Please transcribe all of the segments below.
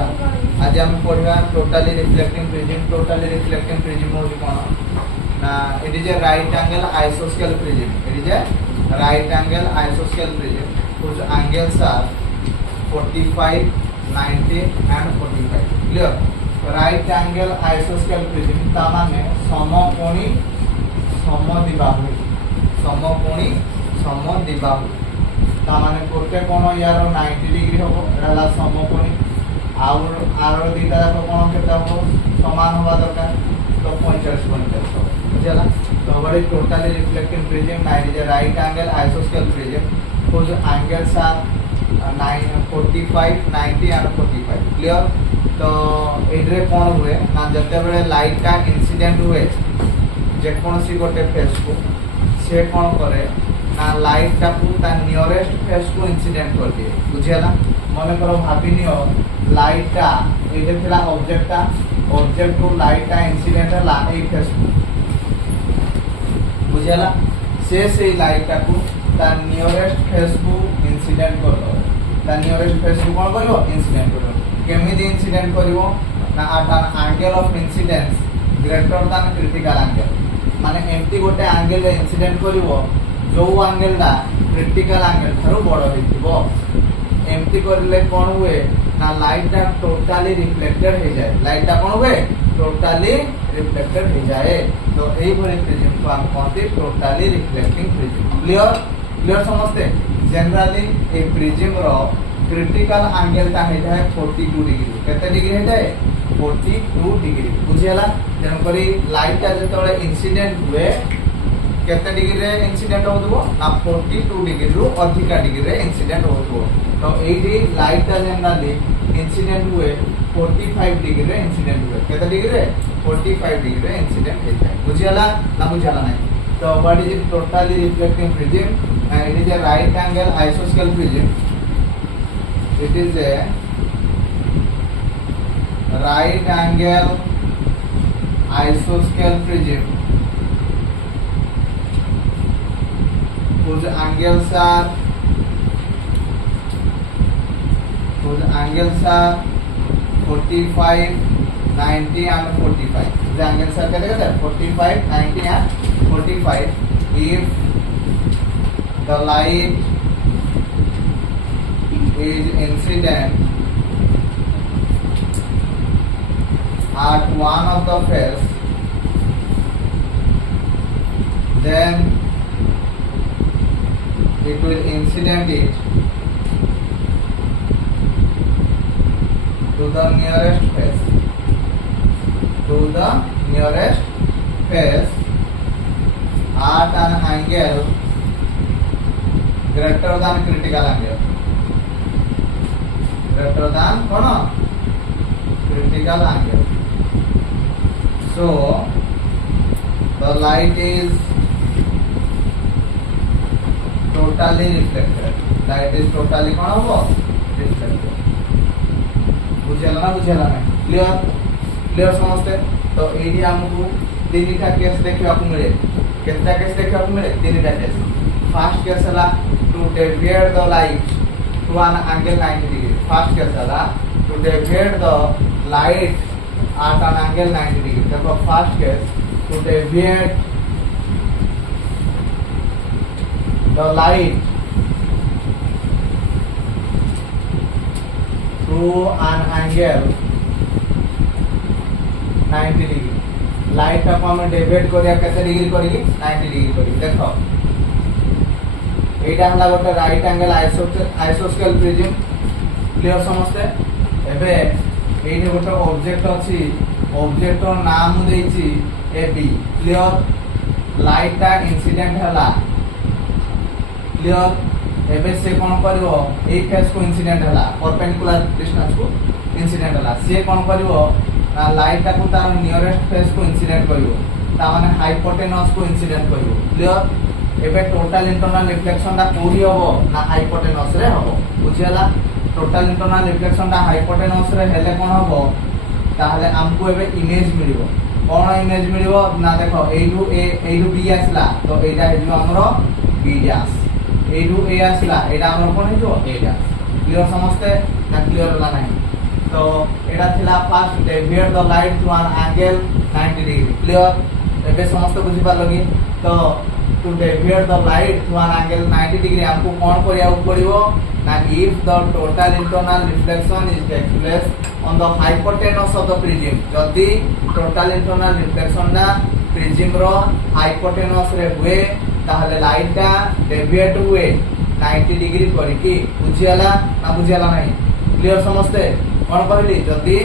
आसा आज हम पढ़ा totally reflecting prism. Totally reflecting prism हो कौन ना it is a right angle आइसोस्केल prism. It is a right angle आइसोस्केल prism whose angles are 45, 90 and 45 clear। Right angle आइसोस्केल प्रिज्म ता माने समकोणी समद्विबाहु समकोणी समद्विबाहु ता माने गोटे कोण यार 90 डिग्री हबो एला समकोणी आर दीटा जाक कोण केता हबो समान होबा दरकार तो 45 45 बुझला। तो बड़ी टोटली रिफ्लेक्टिंग प्रिज्म ना इज ए राइट एंगल आइसोस्केल prism whose angles are 45, 90 and 45 clear. तो एड्रे कौन हुए ना जते बेले लाइट का इंसिडेंट हुए जेकोसी गोटे फेस को से कौन करे ना लाइट टा को ता नियरेस्ट फेस को इंसिडेंट कर दिए बुझियाला। मन करो भाबी नियो लाइट टा एजे थिला ऑब्जेक्ट को लाइट टा इंसिडेंट हला ए फेस को बुझियाला। से लाइट टा को ता नियरेस्ट फेस को इंसिडेंट कर दो ता नियरेस्ट फेस को कोन करिवो इंसिडेंट करिवो केमिति इंसिडेंट करिवो ना आट an angle of incidence greater than critical angle माने एम्ति गोटे एंगल रे इंसिडेंट करिवो जो एंगल दा क्रिटिकल एंगल थारो बड़ होइतिबो एम्ति करले कोन हुए ना लाइट दा टोटली रिफ्लेक्टेड हो जाए लाइट दा कोन हुए टोटली रिफ्लेक्टेड हो जाए। तो एई भली प्रिज्म को हम कहते totally reflecting prism clear clear समझते। जनरली ए प्रिज्म रो क्रिटिकल एंगल ता है 42 डिग्री केते डिग्री है जाए 42 डिग्री बुझियाला। जन करी लाइट ता जतले इंसिडेंट हुए केते डिग्री रे इंसिडेंट होतबो ना 42 डिग्री रु अधिक डिग्री रे इंसिडेंट होतबो। तो एडी लाइट ता जनरली इंसिडेंट हुए 45 डिग्री रे इंसिडेंट हुए केते डिग्री रे 45 डिग्री रे इंसिडेंट है जाए बुझियाला ना बुझाला नहीं। तो what is totally reflecting prism and it is a right angle isosceles prism। It is a right angle isosceles prism whose angles are 45, 90 and 45 the angles are kete 45, 90 and 45 if the light is incident at one of the face then it will incident it to the nearest face at an angle greater than critical angle greater than kono critical angle। So the light is totally reflected light is totally kono hobo reflected बुझियाला ना बुझियाला ना clear clear समझते। तो AD हमकु तीनटा case देखिबा को मिले केतना case देखिबा को मिले तीनटा केस। फर्स्ट केस हला to deviate the light to an angle 90 degree first case hala to deviate the light at an angle 90 degree देखो first case to deviate the light to an angle 90 degree light को हम deviate करिया केते degree करी 90 degree करी देखो एटा हला गोटे राइट एंगल आइसोस्केल प्रिज्म क्लियर समझते। एबे एने गोटे ऑब्जेक्ट अछि ऑब्जेक्ट रो नाम देछि एबी क्लियर लाइट ता इंसिडेंट हला क्लियर। एबे से कोन करबो ए फेस को इंसिडेंट हला परपेंडिकुलर डिस्टेंस को इंसिडेंट हला से कोन करबो ना लाइट ता को तार नियरेस्ट फेस को इंसिडेंट करबो ता माने हाइपोटेनस को इंसिडेंट करबो क्लियर। एबे टोटल इंटरनल रिफ्लेक्शन दा कोही होबो ना हाइपोटेनस रे होबो बुझियाला। टोटल इंटरनल रिफ्लेक्शन दा हाइपोटेनस रे हेले कोन होबो ताहले हमको एबे इमेज मिलिबो कोन इमेज मिलिबो ना देखो एइडू बी आसला तो एटा हेजो हमरो बी डैश एइडू ए आसला एटा हमरो कोन हेजो ए डैश क्लियर समझते ना क्लियर होला नाही तो एटा थिला first deviate the light to an angle 90 degree clear एबे समस्त बुझी पारलो कि तो to deviate the light to an angle 90 degree हमको कोन करिया पड़िबो ना if the total internal reflection is take place on the hypotenuse of the prism जदी टोटल इंटरनल रिफ्लेक्शन ना प्रिज्म रो हाइपोटेनस रे हुए ताहले लाइट टा डेविएट हुए 90 डिग्री करिकी बुझियाला ना बुझियाला नहीं क्लियर समझते कोन कहली जदी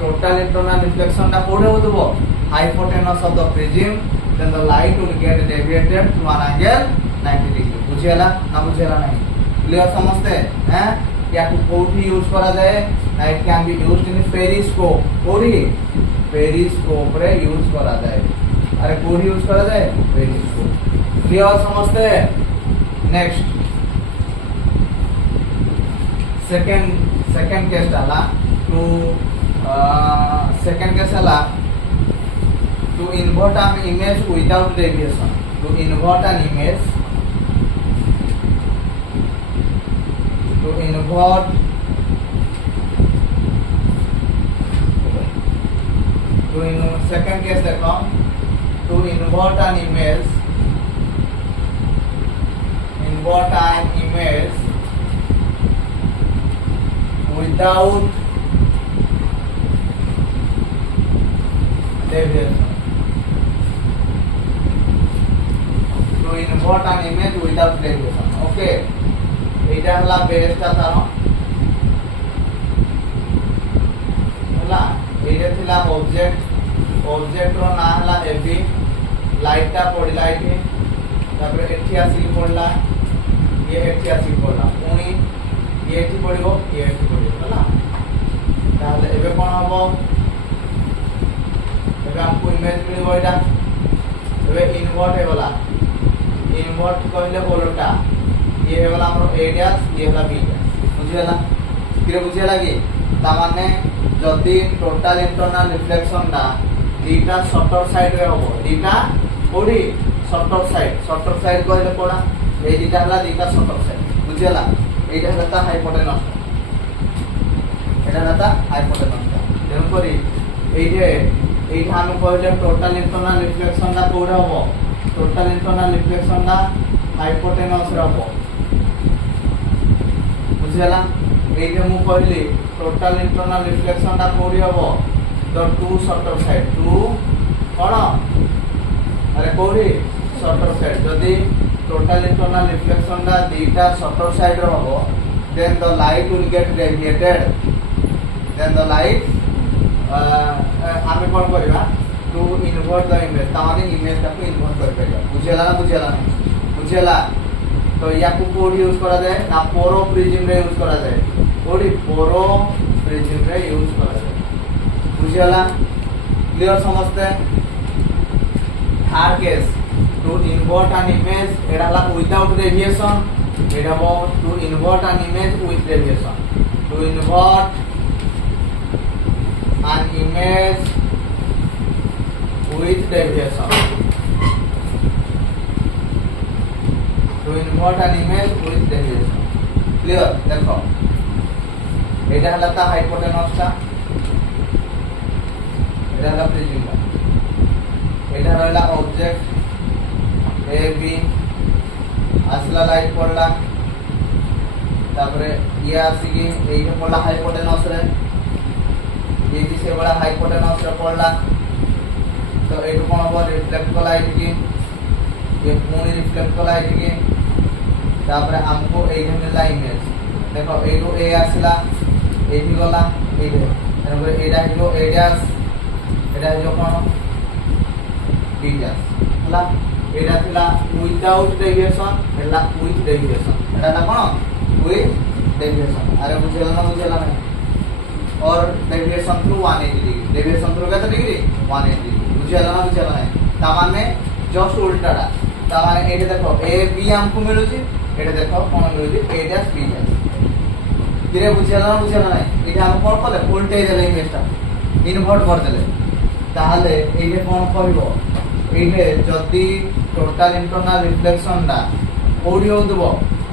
टोटल इंटरनल रिफ्लेक्शन टा कोडे होतबो hypotenuse of the prism then the light will get deviated to an angle 90 degree बुझियाला ना बुझियाला नहीं क्लियर समझते हैं या कोठी यूज करा जाए it can be used in periscope कोठी पेरिस्कोप रे यूज करा जाए अरे कोठी यूज करा जाए पेरिस्कोप क्लियर समझते नेक्स्ट सेकंड केस डाला टू सेकंड केस डाला to invert an image without deviation to invert an image to invert second case देखो to invert an image without deviation to invert an image without deviation okay এইটা হলা বেসটা তার হলা এইটা ଥିଲା ऑब्जेक्ट रो ना हला एबी लाइटटा पड़िला एठी तापर एठी आसी पड़ला ये एठी आसी पड़ला पुनी ये एठी पड़िबो ये एठी पड़िबो हला ताहले एबे कोन हबो एबे हमको इमेज मिलबो एटा एबे इन्वर्ट हेबला इन्वर्ट कहले बोलटा ये हेला हमरो ए डैश ये हेला बी डैश बुझियाला फिर बुझियाला कि ता माने जदी टोटल इंटरनल रिफ्लेक्शन दा दीटा शॉर्टर साइड रे होबो दीटा कोडी शॉर्टर साइड कहले कोडा ए दीटा हला दीटा शॉर्टर साइड बुझियाला एटा हला ता हाइपोटेनस एटा हला ता हाइपोटेनस देन करी ए जे एटा हम कहले टोटल इंटरनल रिफ्लेक्शन दा कोडा होबो टोटल इंटरनल रिफ्लेक्शन दा हाइपोटेनस रे होबो बुझियाला ए जे मु कहली टोटल इंटरनल रिफ्लेक्शन दा कोडी होबो द टू शॉर्टर साइड टू कोन अरे कोडी शॉर्टर साइड जदी टोटल इंटरनल रिफ्लेक्शन दा दीटा शॉर्टर साइड रे होबो then the light will get deviated then the light आमे कोन करबा टू इन्वर्ट द इमेज ताने इमेज ता को इन्वर्ट कर पेगा बुझियाला ना बुझियाला तो या को कोड यूज करा जाए ना पोरो प्रिज्म रे यूज करा जाए कोडी पोरो प्रिज्म रे यूज करा जाए बुझियाला क्लियर समझते third case to invert an image एडाला विदाउट डेविएशन एडाबो to invert an image with deviation to invert an image with deviation to invert an image with deviation clear देखो एटा हला ता हाइपोटेनस ता एटा हला प्रिज्म ता एटा हला ऑब्जेक्ट ए बी आसला लाइट पड़ला तापरे ये आसी की एटा पड़ला हाइपोटेनस रे ये भी से बड़ा हाइपोटेनस रे पड़ला तो एटु कोन हो रिफ्लेक्ट को लाइट की ये पूरी रिफ्लेक्ट को लाइट की तापरे हमको एठी मिलला इमेज देखो एटु ए आसला एठी गला एठी एनबे एटा हिलो ए डैश एटा जो कोन बी डैश हला एटा थिला विदाउट डेविएशन एला विथ डेविएशन एटा ना कोन विथ डेविएशन अरे बुझेला ना नहीं और deviation through 180 degree deviation through केते डिग्री 180 डिग्री बुझेला ना नहीं ता माने जस्ट उल्टाटा ता माने एठी देखो ए बी हमको मिलुची एटा देखो कोन मिलुची ए डैश बी डैश किरे बुझेला ना नहीं एठी हम कोन कले उल्टे देले इमेजटा इन्वर्ट कर देले ताहले एठी कोन कहबो एठी जदी टोटल इंटरनल रिफ्लेक्शन दा कोडी होदबो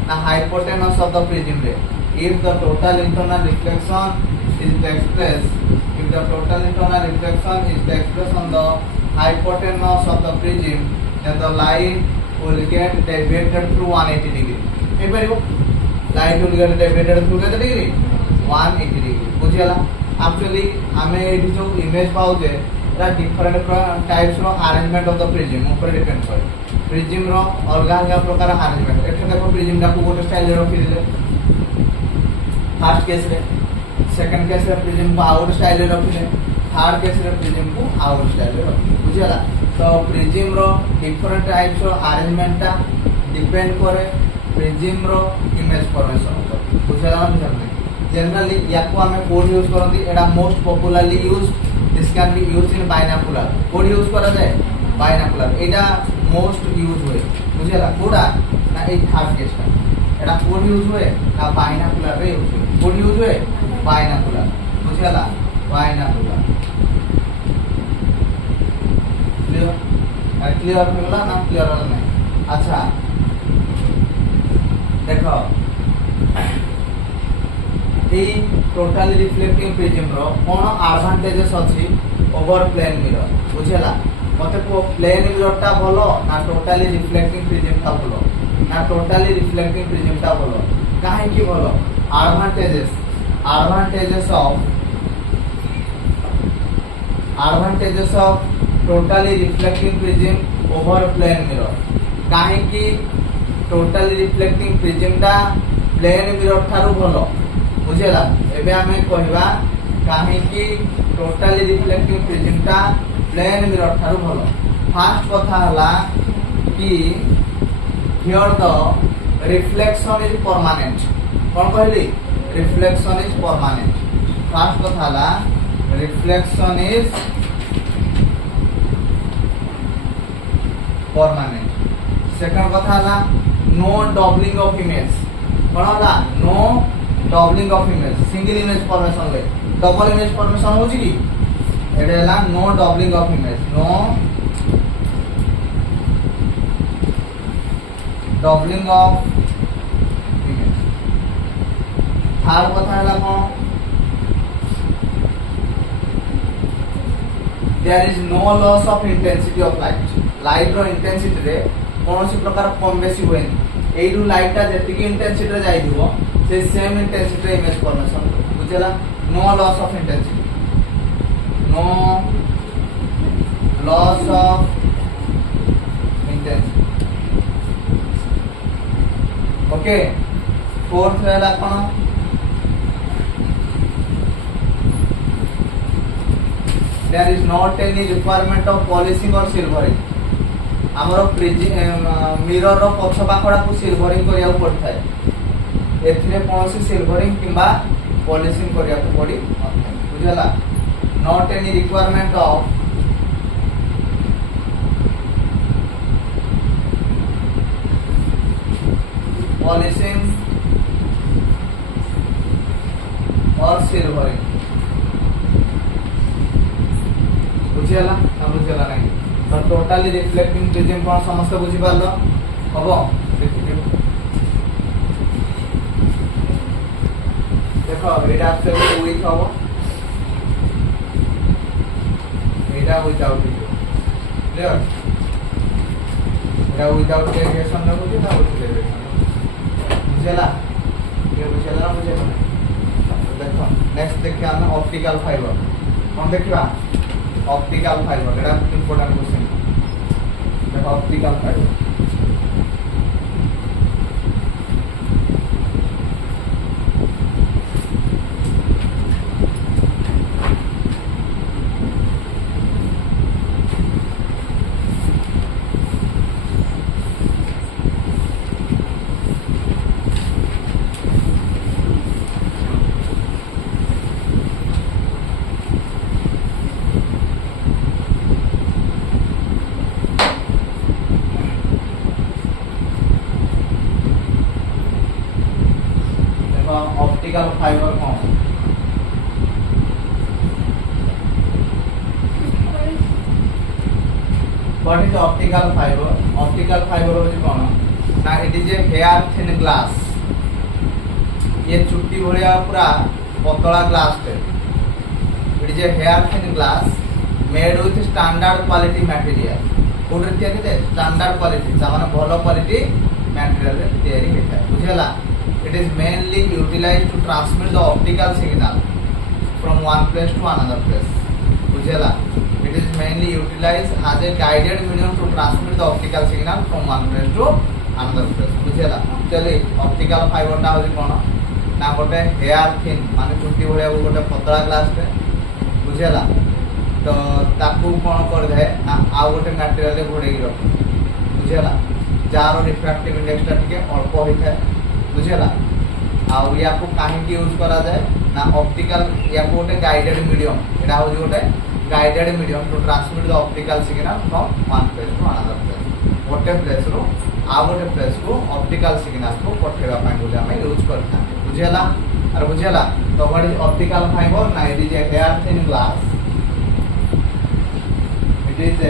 ना हाइपोटेनस ऑफ द प्रिज्म रे if the total internal reflection is takes place if the total internal reflection is takes place on the hypotenuse of the prism, then the light will get deviated through 180 degree. Hey, light will get deviated through the degree 180 degree. बुझियला actually हमें एडी जो image पाउ जे एटा different types रो arrangement of the prism ऊपर depend करे प्रिज्म रो अलग अलग प्रकार अरेंजमेंट एठे देखो प्रिज्म टा को गोटे स्टाइल रे रखि दिले फर्स्ट केस रे सेकंड केस रे प्रिज्म को आउट स्टाइल रे रखि दिले थर्ड केस रे प्रिज्म को आउट स्टाइल रे रखि बुझियला तो प्रिज्म रो डिफरेंट टाइप्स रो अरेंजमेंट टा डिपेंड करे प्रिज्म रो इमेज फॉर्मेशन ऊपर बुझियला ना जनरली याको हमें कोड यूज करती एटा most popularly used this can be used in binocular code use करा जाए बाइनोकुलर एटा मोस्ट यूज हुए बुझियला कोडा ना ए थर्ड केसटा एटा कोड यूज हुए ना बाइनोकुलर रे यूज हुए कोड यूज हुए बाइनोकुलर बुझियला बाइनोकुलर क्लियर होला ना क्लियर होला नहीं अच्छा देखो टोटाली रिफ्लेक्टिंग प्रिज्म रो कोन एडवांटेजेस अछि ओवर प्लेन मिरर बुझेला मते को प्लेन मिरर टा भलो ना टोटाली रिफ्लेक्टिंग प्रिज्म टा भलो ना टोटाली रिफ्लेक्टिंग प्रिज्म टा भलो काहे की भलो advantages of totally reflecting prism over plane mirror काहे की टोटाली रिफ्लेक्टिंग प्रिज्म टा प्लेन मिरर थारु भलो बुझेला एबे हमें कहबा काहे की टोटली रिफ्लेक्टिंग प्रिज्म टा प्लेन मिरर थारु भलो फर्स्ट कथा हला कि here the reflection is permanent कोन कहली रिफ्लेक्शन इज परमानेंट फर्स्ट कथा हला रिफ्लेक्शन इज परमानेंट सेकंड कथा हला नो डबलिंग ऑफ इमेज कोन हला no doubling of image single image formation ले डबल इमेज फॉर्मेशन होची की एडेला no doubling of image no doubling of image third कथा हला कोन there is no loss of intensity of light रो इंटेंसिटी रे कोनोसी प्रकार कम बेसी होएनी एइडू लाइट ता जेतिकी इंटेंसिटी रे जाई दिबो से सेम इंटेंसिटी इमेज फॉर्मेशन बुझला no loss of intensity no loss of intensity okay fourth वाला कोन there is not any requirement of polishing और सिल्वरिंग हमरो मिरर रो पक्ष पाखडा को सिल्वरिंग करिया पड़थाय एथिरे कोनसी सिल्वरिंग किंबा पॉलिशिंग करिया पड़ी बुझला not any requirement of polishing और सिल्वरिंग बुझला ना बुझला नहीं तो टोटली रिफ्लेक्टिंग प्रिज्म कोन समस्त बुझी पारलो हबो देखो एटा से विथ हबो एटा विदाउट क्लियर एटा विदाउट डेविएशन न बुझी ना विथ डेविएशन बुझला ये बुझला ना बुझला देखो नेक्स्ट देखिए हम ऑप्टिकल फाइबर कौन देखिबा ऑप्टिकल फाइबर एटा इंपोर्टेंट क्वेश्चन देखो ऑप्टिकल फाइबर ऑप्टिकल फाइबर कौन व्हाट इज ऑप्टिकल फाइबर होची कौन ना it is a hair thin glass ये चुट्टी भलिया पूरा पतला ग्लास टे it is a hair thin glass made with standard quality material कोड तैयारी दे स्टैंडर्ड क्वालिटी सामान्य भलो क्वालिटी मटेरियल रे तैयारी हेता बुझला it is mainly utilized to transmit the optical signal from one place to another place बुझला it is mainly utilized as a guided medium to transmit the optical signal from one place to another place बुझला चली optical fibre टा होई कोन ना गोटे hair thin माने चुट्टी भलिया गोटे पतला ग्लास रे बुझला तो ताकू कौन कर दे आ गोटे मटेरियल घोड़े रख बुझला जार रिफ्रैक्टिव इंडेक्स टिके अल्प होता है बुझला आउ या को काहे यूज करा जाए ना ऑप्टिकल या को गोटे गाइडेड मीडियम एटा हो गोटे guided medium to transmit the optical signal from one place to another place गोटे प्लेस रो आ गोटे प्लेस को ऑप्टिकल सिग्नल को पठेबा पई बोले हम यूज करता बुझला और बुझला तो व्हाट इज ऑप्टिकल फाइबर ना it is a hair thin glass it is a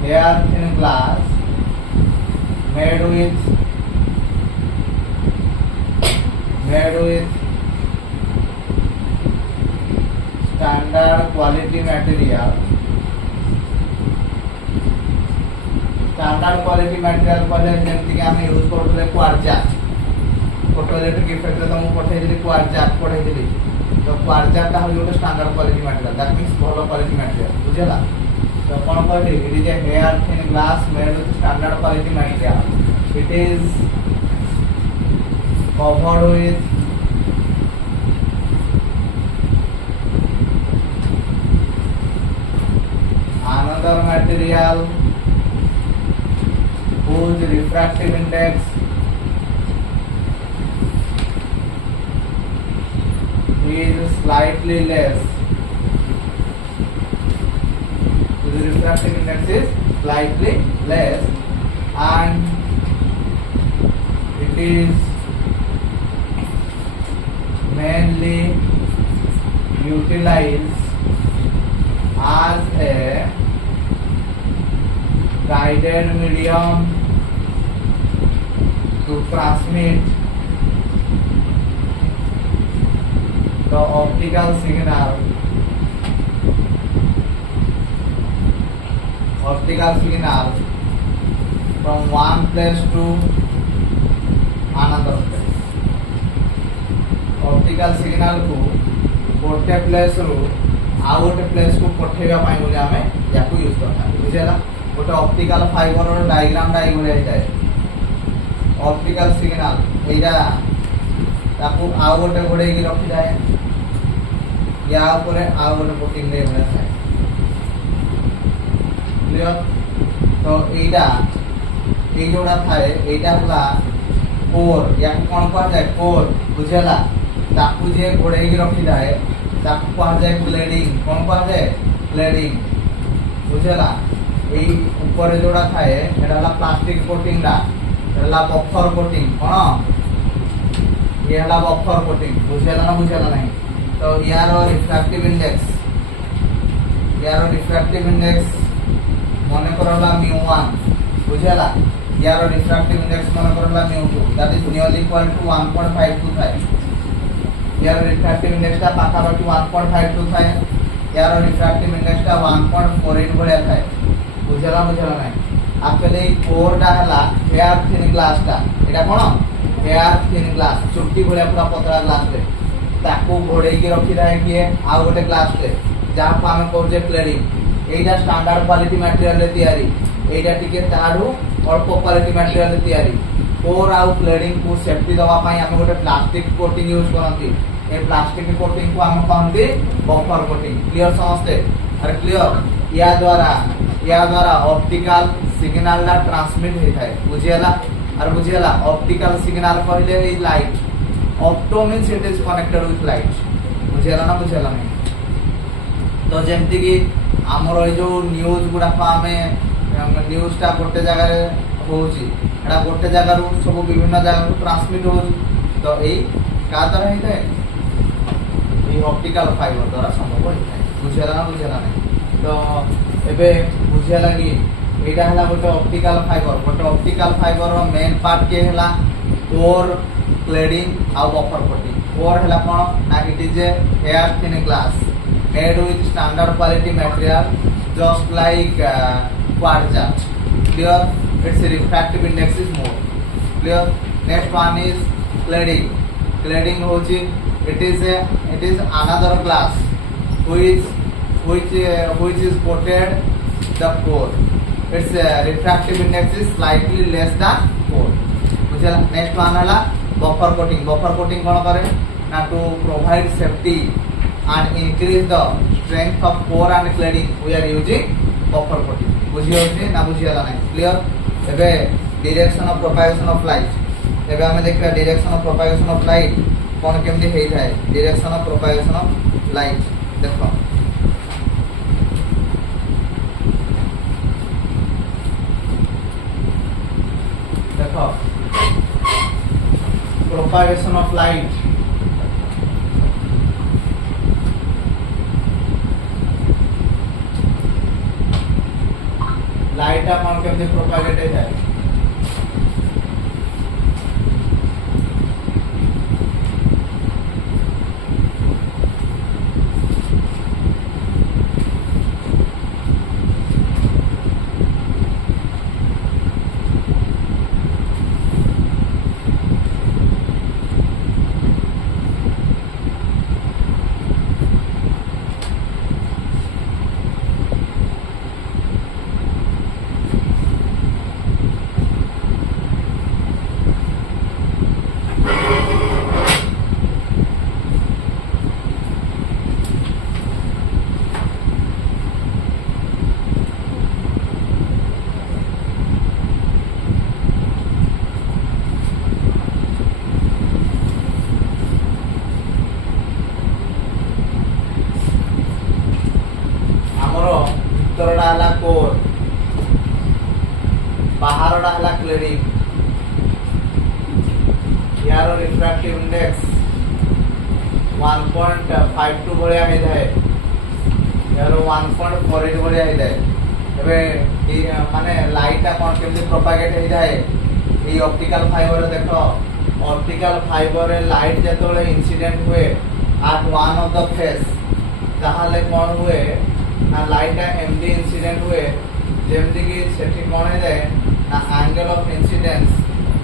hair thin glass made with standard quality material standard quality material कहले जेमति कि हम यूज करथले क्वार्जा फोटो इलेक्ट्रिक इफेक्ट रे तुमको पठै दिली क्वार्जा पठै दिली तो क्वार्जा का हो गोटे standard quality material that means भलो क्वालिटी मटेरियल बुझला तो कोन कहली it is a hair thin glass made with standard quality material it is covered with another material whose refractive index is slightly less. So the refractive index is slightly less and it is mainly utilized as a guided medium to transmit the optical signal from one place to another place optical signal को गोटे place रू आ गोटे place को पठेबा पई बोले हमें याकू use करता बुझला गोटे ऑप्टिकल फाइबर रो डायग्राम डाई बोले जाय ऑप्टिकल सिग्नल एटा ताकू आ गोटे घोड़े की रखी जाए या ऊपर आ गोटे कोटिंग दे बना है क्लियर तो एटा ए जोड़ा थाए एटा हला कोर या कोन कह जाए कोर बुझला ताकू जे घोड़े की रखी जाए ताकू कह जाए क्लेडिंग कोन कह जाए क्लेडिंग बुझला ए ऊपर जोड़ा थाए एटा हला प्लास्टिक कोटिंग दा हला बफर कोटिंग कोन ये हला बफर कोटिंग बुझला नहीं तो यार रिफ्रैक्टिव इंडेक्स मने करला μ1 बुझला यार रिफ्रैक्टिव इंडेक्स मने करला μ2 that is nearly equal to 1.525 यार रिफ्रैक्टिव इंडेक्स का पाखा बाकी 1.525 यार रिफ्रैक्टिव इंडेक्स का 1.48 भलिया थाए बुझला नहीं एक्चुअली कोरटा हला हेयर थिन ग्लास टा एटा कोन हेयर थिन ग्लास चुट्टी भलिया पूरा पतला ग्लास रे ताकू घोड़े की रखी रहे किए आ गोटे ग्लास रे जहां को हमें कहजे क्लेडिंग एटा स्टैंडर्ड क्वालिटी मटेरियल रे तयारी एटा टिके ताडू अल्प क्वालिटी मटेरियल रे तयारी कोर आउ क्लेडिंग को सेफ्टी दवा पई हम गोटे प्लास्टिक कोटिंग यूज करंती ए प्लास्टिक कोटिंग को हम कहंती बफर कोटिंग क्लियर समझते अरे क्लियर या द्वारा ऑप्टिकल सिग्नल ला ट्रांसमिट होता है बुझियला ऑप्टिकल सिग्नल कहले ई light opto means it is connected with light बुझियला नहीं तो जेमति कि हमर ए जो न्यूज गुडा हमें न्यूज टा गोटे जगह रे होची एटा गोटे जगह रू सब विभिन्न जगह रू ट्रांसमिट होची तो एई का द्वारा हेते ई ऑप्टिकल फाइबर द्वारा संभव होता है बुझियला नहीं तो एबे बुझियला कि एटा हला गोटे ऑप्टिकल फाइबर रो मेन पार्ट के हला कोर क्लेडिंग आ buffer coating core hela kono na it is a hair thin glass made with standard quality material just like quartz. Clear? Its refractive index is more. Clear? Next one is cladding. Cladding hochi it is another glass which is coated the core. Its refractive index is slightly less than 4. बुझला. Next one हला buffer coating. Buffer coating कौन करे ना to provide safety and increase the strength of core and cladding we are using buffer coating. बुझी होची ना बुझी हला नहीं. Clear? एबे direction of propagation of light एबे हमें देखा direction of propagation of light कौन केमती हेई थाए. Direction of propagation of light देखो देखो propagation of light लाइट अपन केमती प्रोपागेट है ଭିତରଟା ହେଲା କୋର୍ ବାହାରଟା ହେଲା କ୍ଲେଡିଂ यार रिफ्रैक्टिव इंडेक्स 1.52 भलिया हे जाय यार 1.48 भलिया हे जाय एबे माने लाइट कोन केमति प्रोपागेट हे जाय ए ऑप्टिकल फाइबर देखो ऑप्टिकल फाइबर रे लाइट जेतोले इंसिडेंट हुए at one of the face ताहाले कोन हुए ना लाइट एमडी इंसिडेंट हुए जेमति कि सेठी कोन हे जाय ना angle of incidence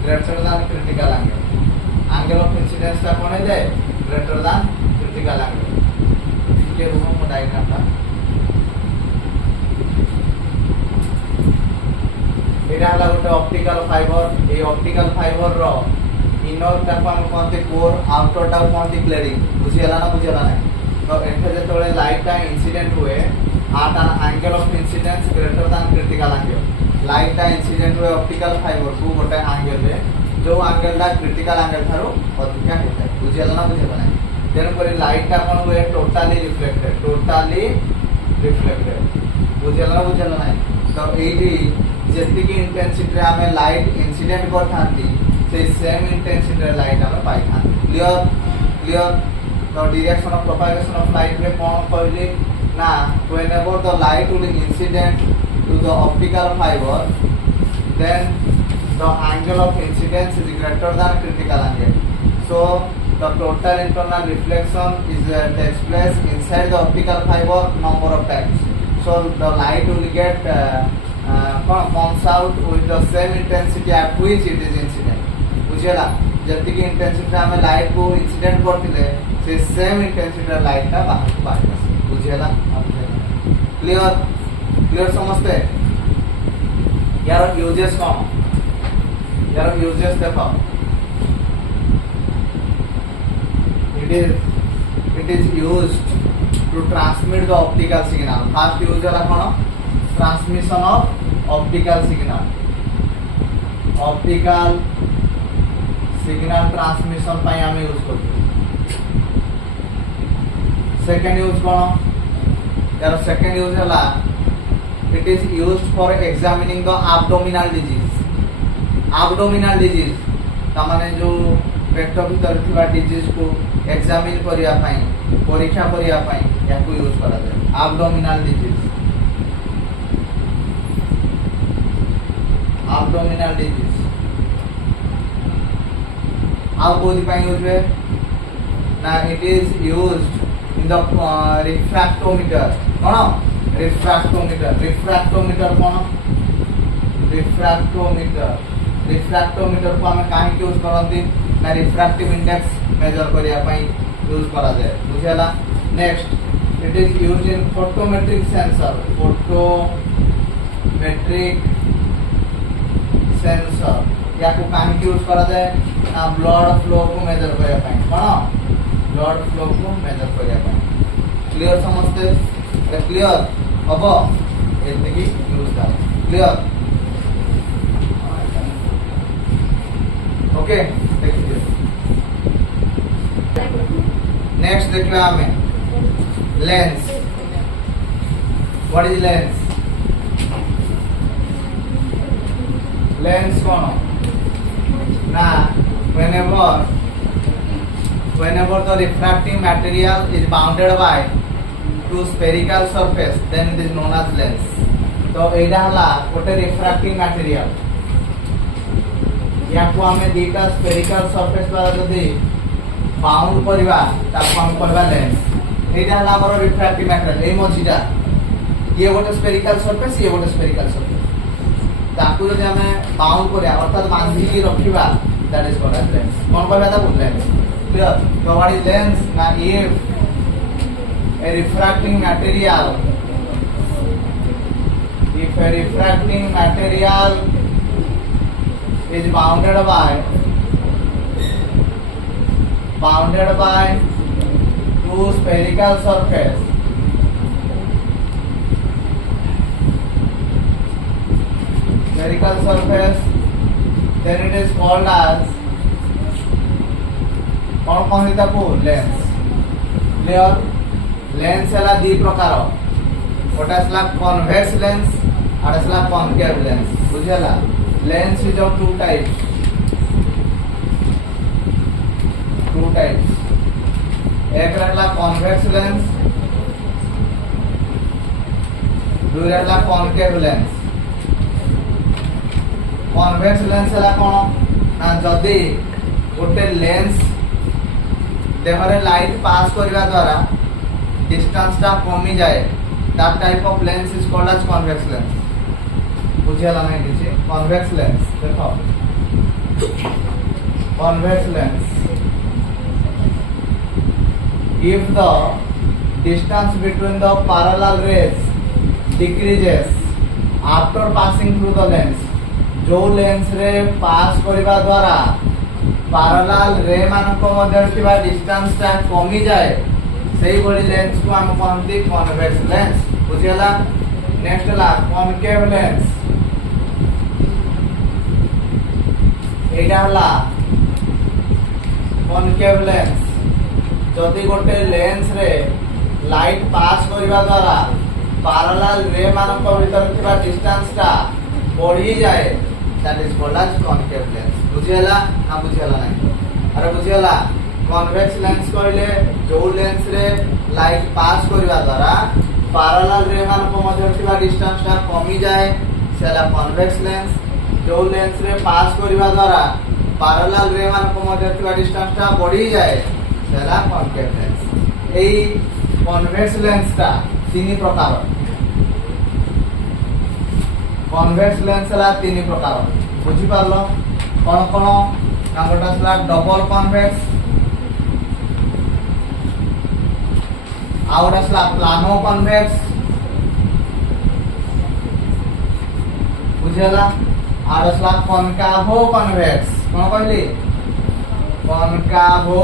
greater than critical angle of incidence का कोन हे जाय ग्रेटर देन क्रिटिकल एंगल के रूम में डायग्राम था एटा हला गोटे ऑप्टिकल फाइबर ए ऑप्टिकल फाइबर रो इनर टा हम कोनते कोर आउटर टा कोनते क्लेडिंग बुझियला ना बुझियला नहीं तो एठे जेतोले लाइट का इंसिडेंट हुए at an angle of incidence greater than critical angle light टा इंसिडेंट हुए ऑप्टिकल फाइबर को गोटे एंगल रे जो एंगल दा क्रिटिकल एंगल थारो अधिका होता है बुझियला ना बुझियला नहीं देन पर लाइट टा कोन हुए टोटली रिफ्लेक्टेड बुझियला ना बुझियला नहीं तो एडी जेति की इंटेंसिटी रे हमें लाइट इंसिडेंट कर थांती से सेम इंटेंसिटी रे लाइट हमें पाई थांती क्लियर तो direction of propagation of light रे कोन कहली ना whenever the light will incident to the optical fiber then the angle of incidence is greater than critical angle so the total internal reflection is takes place inside the optical fiber number of times so the light will get comes out with the same intensity at which it is incident बुझेला जति की intensity हमें light को incident करथिले से same intensity light का बाहर को बाहर बुझेला क्लियर समझते यार यूजेस कौन यार यूजेस देखो it is used to transmit the optical signal first use है कौन transmission of optical signal transmission पाई हमें यूज करते सेकंड यूज कौन यार सेकंड यूज है it is used for examining the abdominal disease तामाने जो पेट भीतर थिबा डिजीज को एग्जामिन करिया पई परीक्षा करिया पई याको यूज करा जाय abdominal disease आउ कोदि पई यूज है ना it is used in the refractometer कौन रिफ्रैक्टोमीटर रिफ्रैक्टोमीटर कौन रिफ्रैक्टोमीटर रिफ्रैक्टोमीटर को हमें कहीं यूज करती ना रिफ्रैक्टिव इंडेक्स मेजर करिया पई यूज करा जाए बुझियाला next it is used in photometric sensor photometric sensor या को कहीं यूज करा जाए ना ब्लड फ्लो को मेजर करिया पई कोन ब्लड फ्लो को मेजर करिया पई क्लियर समझते क्लियर हबो एतकी यूज कर क्लियर ओके देखिए नेक्स्ट देखिए हमें lens what is lens lens कौन ना whenever the refracting material is bounded by two spherical surface then it is known as lens तो एटा हला गोटे रिफ्रैक्टिंग मटेरियल या को हमें दीटा स्फेरिकल सरफेस द्वारा जदी बाउंड करबा ताको हम करबा लेंस एटा हला हमर रिफ्रैक्टिव मटेरियल ए मझिटा ये गोटे स्फेरिकल सरफेस ये गोटे स्फेरिकल सरफेस ताको जदी हमें बाउंड करया अर्थात बांधी रखिबा that is called as lens कोन कहबा ता बोल लेंस क्लियर तो व्हाट इज लेंस ना a refracting material if a refracting material is bounded by two spherical surface then it is called as कौन कौन है ताको लेंस क्लियर लेंस है दी प्रकार गोटे आसला कन्वेक्स लेंस और आसला कॉनकेव लेंस बुझेला lens is of two types एक रहला कन्वेक्स लेंस दूसरा रहला कॉनकेव लेंस कन्वेक्स लेंस है कौन ना जदी गोटे लेंस देहरे लाइट पास करने द्वारा डिस्टेंस टा कमी जाए that type of lens is called as convex lens बुझेला नहीं किछि कन्वेक्स लेंस देखो convex lens if the distance between the parallel rays decreases after passing through the lens जो लेंस रे पास करबा द्वारा पैरेलल रे मानको मध्य थिबा डिस्टेंस टा कमी जाए सेही बडी लेंस को हम कहंती कन्वेक्स लेंस बुझियला नेक्स्ट ला कॉनकेव लेंस एटा हला कॉनकेव लेंस जदि गोटे लेंस रे लाइट पास करबा द्वारा पैरेलल रे मानको भीतर थिबा डिस्टेंस टा बढ़ी जाए that is called as concave lens बुझियला ना बुझियला नहीं अरे बुझियला कन्वेक्स लेंस कहले जो लेंस रे लाइट पास करबा द्वारा पैरेलल रे मानको मध्य थिबा डिस्टेंस टा कमी जाए सेला कन्वेक्स लेंस जो लेंस रे पास करबा द्वारा पैरेलल रे मानको मध्य थिबा डिस्टेंस टा बढ़ी जाए सेला कॉनकेव लेंस एई कन्वेक्स लेंस टा तीन प्रकार कन्वेक्स लेंस ला तीन प्रकार बुझी पारलो कौन कौन ना गोटा सला डबल कन्वेक्स आ गोटा सला प्लानो कन्वेक्स बुझेला आ सला कनकावो कन्वेक्स कोन कहली कनकावो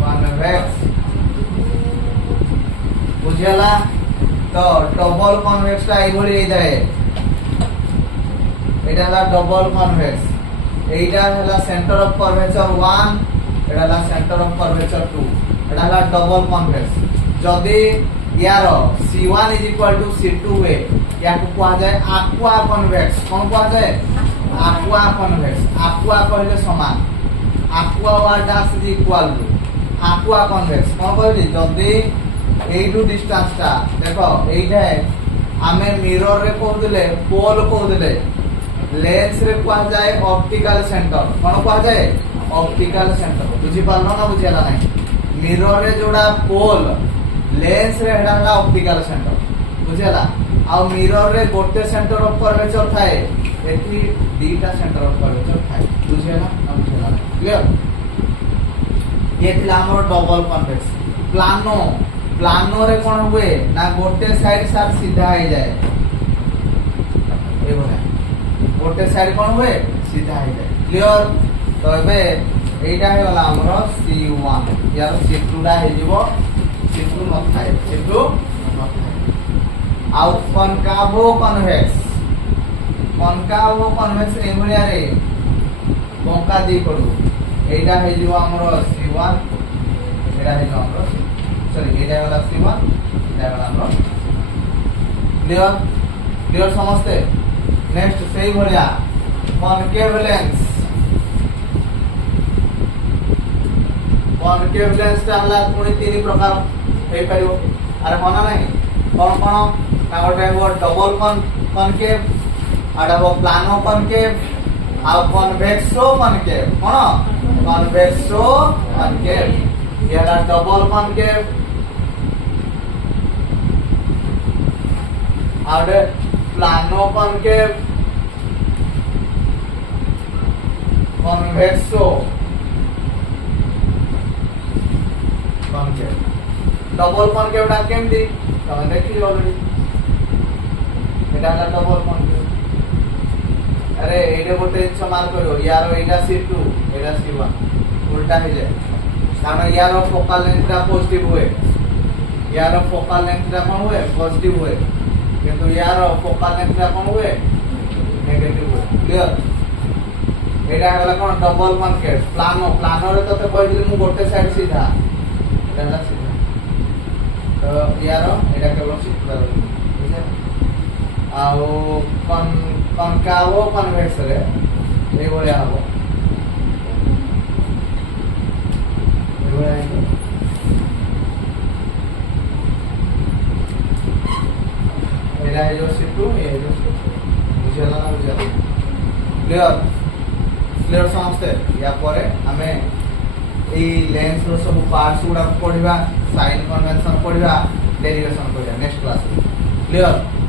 कन्वेक्स बुझेला तो डबल कन्वेक्स टा एई भली जाए এটা হলো ডবল কনভেক্স এইটা হলো সেন্টার অফ কার্ভেচার 1 এটা হলো সেন্টার অফ কার্ভেচার 2 এটা হলো ডবল কনভেক্স যদি ইয়ার C1 C2 वे याको कहा जाए aqua convex कोन कहा जाए aqua convex aqua कहले समान aqua वाडास is equal to aqua convex कोन कहली जदी एइटू डिस्टेंस टा देखो एइटा आमे मिरर रे कहदिले पोल कहदिले लेंस रे कहा जाए ऑप्टिकल सेंटर कोन कहा जाए ऑप्टिकल सेंटर बुझी पारलो ना बुझियाला नहीं मिरर रे जोड़ा पोल लेंस रे हेडा हला ऑप्टिकल सेंटर बुझेला आ मिरर रे गोटे सेंटर ऑफ कर्वेचर थाए एथि दीटा सेंटर ऑफ कर्वेचर थाए बुझेला ना बुझेला क्लियर ये थिला हमर डबल कॉन्वेक्स प्लानो प्लानो रे कोन हुए ना गोटे साइड सार सीधा हो जाए ए भला गोटे साइड कोन हुए सीधा हो जाए क्लियर तो एबे एटा हे वाला हमरो C1 यार C2 डा हे जीवो C2 न थाए C2 न थाए आउ कनकावो कन्वेक्स ए भलिया रे बंका दी पडू एटा हे जीवो हमरो C1 एटा हे जीवो हमरो सॉरी एटा वाला C1 एटा वाला हमरो क्लियर क्लियर समझते नेक्स्ट सही भलिया कॉनकेव लेंस कॉनकेव लेंस टाला पुणी तीन प्रकार हे परियो अरे होना नहीं कोन कोन ना गोटे हो डबल कॉनकेव आडा हो प्लानो कॉनकेव आ कन्वेक्सो कॉनकेव कोन कन्वेक्सो कॉनकेव याला डबल कॉनकेव आडे plano concave convexo concave double concave टा केमती तमे देखि ऑलरेडी एटा का डबल कॉनकेव अरे एटे गोटे इच्छा मार करो यार एटा C2 एटा C1 उल्टा हे जाए कारण यार फोकल लेंथ टा पॉजिटिव हुए यार फोकल लेंथ टा कोन हुए पॉजिटिव हुए किंतु यार फोकल लेंथ टा कोन हुए नेगेटिव हुए क्लियर एटा हला कोन डबल कॉनकेव प्लानो प्लानो रे तते कहदिली मु गोटे साइड सीधा एटा हला सीधा तो यार एटा केवल सीधा बुझे आउ कनकावो कन्वेक्स रे ए भलिया हबो ए भलिया एटा है जो C2 ये है जो बुझेला ना बुझेला क्लियर क्लियर समझते या परे हमें ए लेंस रो सब पार्ट्स गुडा पढिबा साइन कन्वेंशन पढिबा डेरिवेशन पढिबा नेक्स्ट क्लास क्लियर